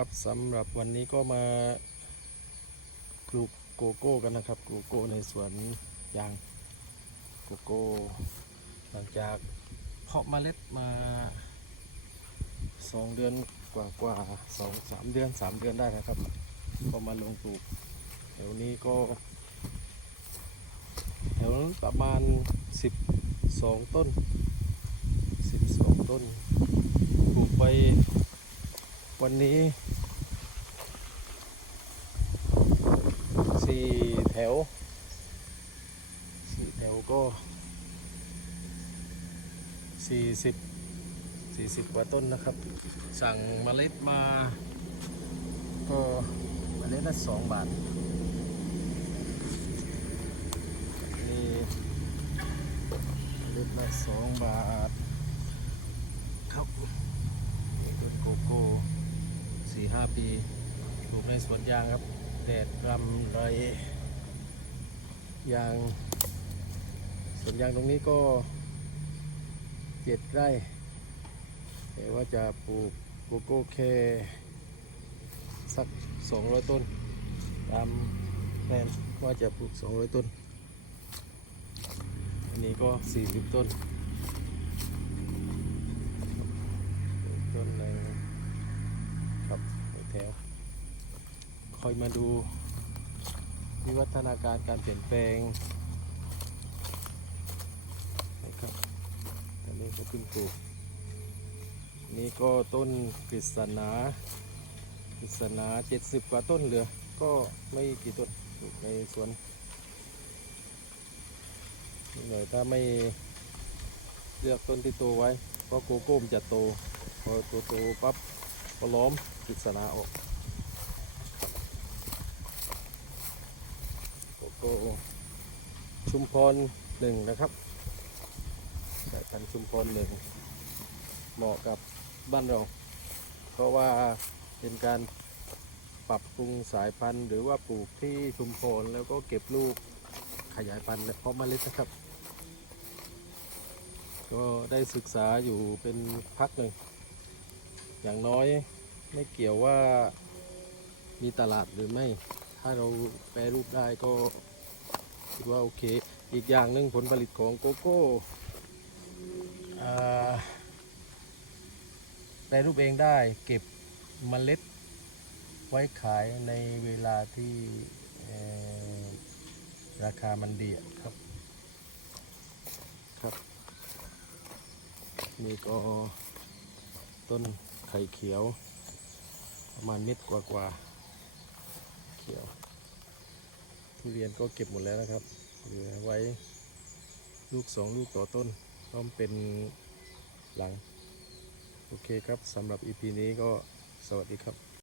ครับสำหรับวันนี้ก็มาปลูกโกโก้กันนะครับโกโก้ในสวนยางโกโก้หลังจากเพาะเมล็ดมาสองเดือนกว่ากว่าสองสามเดือนสามเดือนได้นะครับ ก็มาลงปลูกแถวนี้ก็แถวประมาณสิบสองต้นสิบสองต้นปลูกไป วันนี้สี่แถวสี่แถวก็สี่สิบสี่สิบกว่าต้นนะครับ สั่งเมล็ดมา ก็เมล็ดละสองบาทนี่เมล็ดละสองบาทครับนี่ต้นโกโก้ สี่ห้าปีปลูกในสวนยางครับ แดดรำไรยางสวนยางตรงนี้ก็เจ็ดไร่แต่ว่าจะปลูกโกโก้แค่สักสองร้อยต้น ตามแผนว่าจะปลูกสองร้อยต้น อันนี้ก็สี่สิบต้น ต้นหนึ่งครับแถวคอยมาดูวิวัฒนาการการเปลี่ยนแปลงนะครับตอนนี้ก็ขึ้นปลูกนี่ก็ต้นกฤษณากฤษณาเจ็ดสิบกว่าต้นเหลือ ก็ไม่กี่ต้นปลูกในสวนนี่เลยถ้าไม่เลือกต้นที่โตไว้เพราะโกโก้มจะโต พอโตโตปั๊บ ก็ล้อมปริศนาออกโกโก้ชุมพรหนึ่งนะครับสายพันธุ์ชุมพรหนึ่งเหมาะกับบ้านเรา เพราะว่าเป็นการปรับปรุงสายพันธุ์หรือว่าปลูกที่ชุมพรแล้วก็เก็บลูกขยายพันธุ์และเพาะเมล็ดนะครับ ก็ได้ศึกษาอยู่เป็นพักหนึ่ง อย่างน้อยไม่เกี่ยวว่ามีตลาดหรือไม่ ถ้าเราแปรรูปได้ก็คิดว่าโอเค อีกอย่างหนึ่งผลผลิตของโกโก้อ่าแปรรูปเองได้เก็บเมล็ดไว้ขายในเวลาที่เอ่อราคามันดีอะครับครับ นี่ก็ต้นไข่เขียว ประมาณเม็ดกว่ากว่าๆเขียวทุเรียนก็เก็บหมดแล้วนะครับเหลือไว้ลูกสองลูกต่อต้นต้องเป็นหลัง โอเคครับสำหรับ EP นี้ก็สวัสดีครับ